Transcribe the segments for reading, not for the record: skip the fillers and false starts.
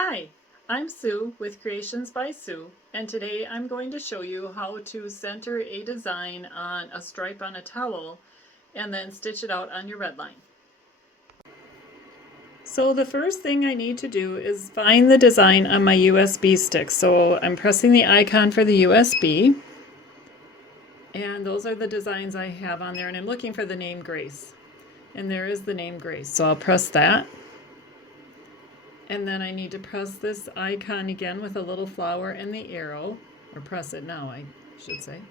Hi, I'm Sue with Creations by Sue, and today I'm going to show you how to center a design on a stripe on a towel and then stitch it out on your Redline. So the first thing I need to do is find the design on my USB stick. So I'm pressing the icon for the USB, and those are the designs I have on there, and I'm looking for the name Grace. And there is the name Grace, so I'll press that. And then I need to press this icon again with a little flower and the arrow, or press it now, I should say.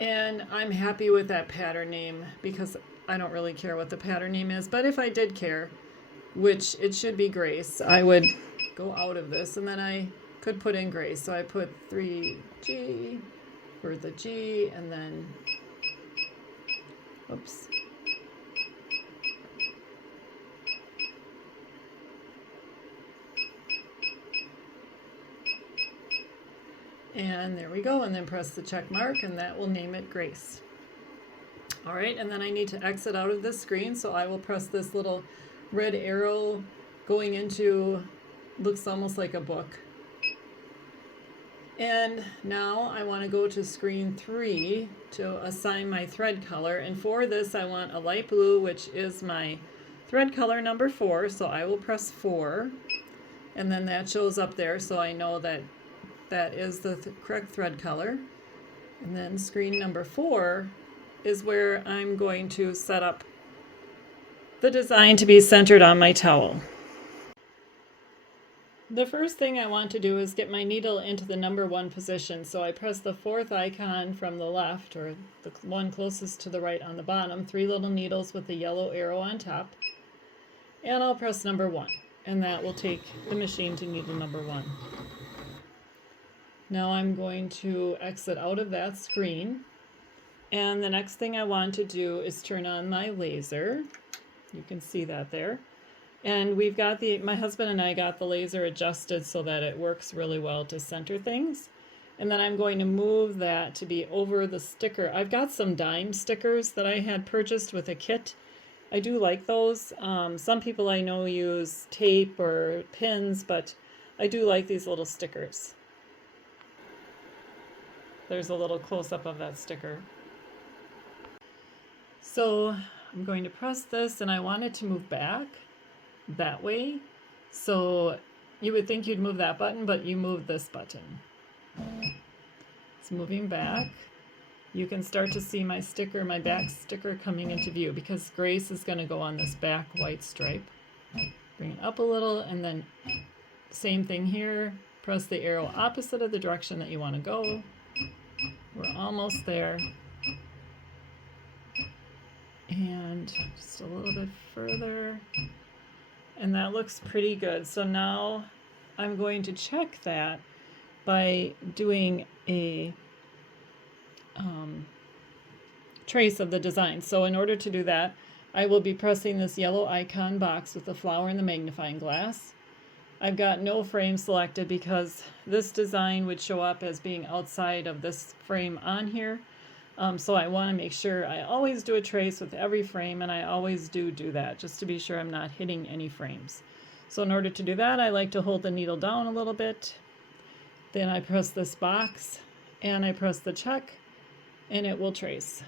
And I'm happy with that pattern name because I don't really care what the pattern name is, but if I did care, which it should be Grace, I would go out of this and then I could put in Grace. So I put 3G for the G and then, oops. And there we go, and then press the check mark and that will name it Grace. All right, and then I need to exit out of this screen, so I will press this little red arrow going into, looks almost like a book. And now I want to go to screen 3 to assign my thread color, and for this I want a light blue, which is my thread color number 4, so I will press 4, and then that shows up there so I know that that is the correct thread color. And then screen number 4 is where I'm going to set up the design to be centered on my towel. The first thing I want to do is get my needle into the number 1 position. So I press the 4th icon from the left, or the one closest to the right on the bottom, 3 little needles with the yellow arrow on top. And I'll press number 1, and that will take the machine to needle number 1. Now I'm going to exit out of that screen. And the next thing I want to do is turn on my laser. You can see that there. And we've got my husband and I got the laser adjusted so that it works really well to center things. And then I'm going to move that to be over the sticker. I've got some dime stickers that I had purchased with a kit. I do like those. Some people I know use tape or pins, but I do like these little stickers. There's a little close-up of that sticker. So I'm going to press this, and I want it to move back that way. So you would think you'd move that button, but you move this button. It's moving back. You can start to see my sticker, my back sticker coming into view because Grace is going to go on this back white stripe. Bring it up a little, and then same thing here. Press the arrow opposite of the direction that you want to go. We're almost there. And just a little bit further. And that looks pretty good. So now I'm going to check that by doing a trace of the design. So in order to do that, I will be pressing this yellow icon box with the flower and the magnifying glass. I've got no frame selected because this design would show up as being outside of this frame on here. So I want to make sure I always do a trace with every frame, and I always do that just to be sure I'm not hitting any frames. So in order to do that, I like to hold the needle down a little bit. Then I press this box and I press the check, and it will trace.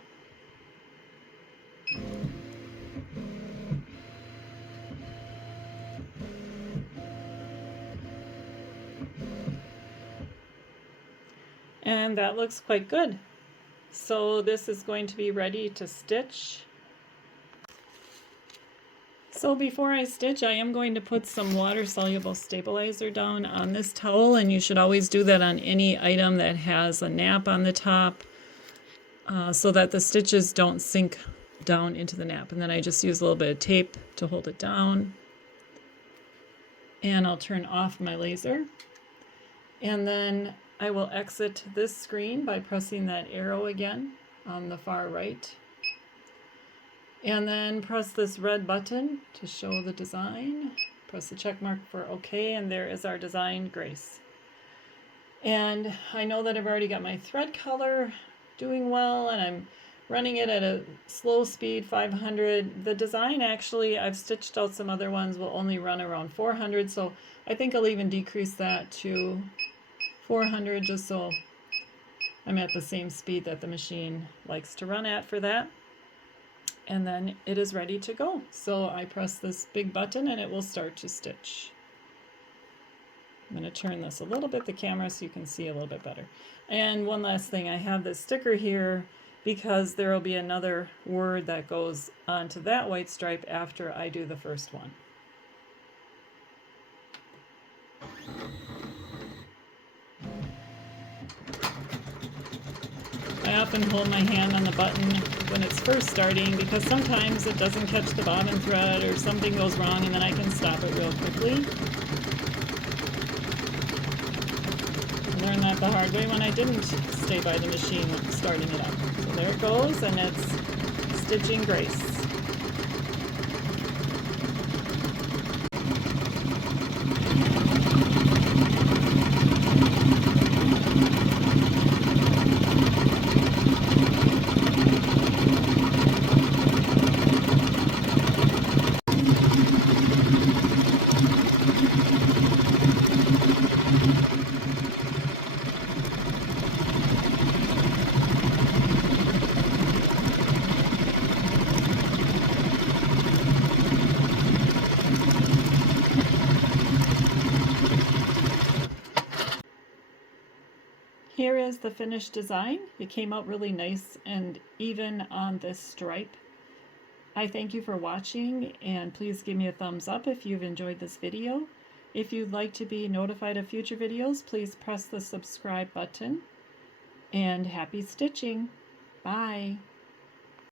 And that looks quite good. So this is going to be ready to stitch. So before I stitch, I am going to put some water-soluble stabilizer down on this towel, and you should always do that on any item that has a nap on the top so that the stitches don't sink down into the nap. And then I just use a little bit of tape to hold it down. And I'll turn off my laser. And then I will exit this screen by pressing that arrow again on the far right. And then press this red button to show the design. Press the check mark for OK, and there is our design, Grace. And I know that I've already got my thread color doing well, and I'm running it at a slow speed, 500. The design actually, I've stitched out some other ones, will only run around 400, so I think I'll even decrease that to 400 just so I'm at the same speed that the machine likes to run at for that. And then it is ready to go. So I press this big button and it will start to stitch. I'm going to turn this a little bit, the camera, so you can see a little bit better. And one last thing, I have this sticker here because there will be another word that goes onto that white stripe after I do the first one. I often hold my hand on the button when it's first starting because sometimes it doesn't catch the bobbin thread or something goes wrong, and then I can stop it real quickly. I learned that the hard way when I didn't stay by the machine starting it up. So there it goes, and it's stitching grace. Here is the finished design. It came out really nice and even on this stripe. I thank you for watching, and please give me a thumbs up if you've enjoyed this video. If you'd like to be notified of future videos, please press the subscribe button. And happy stitching! Bye!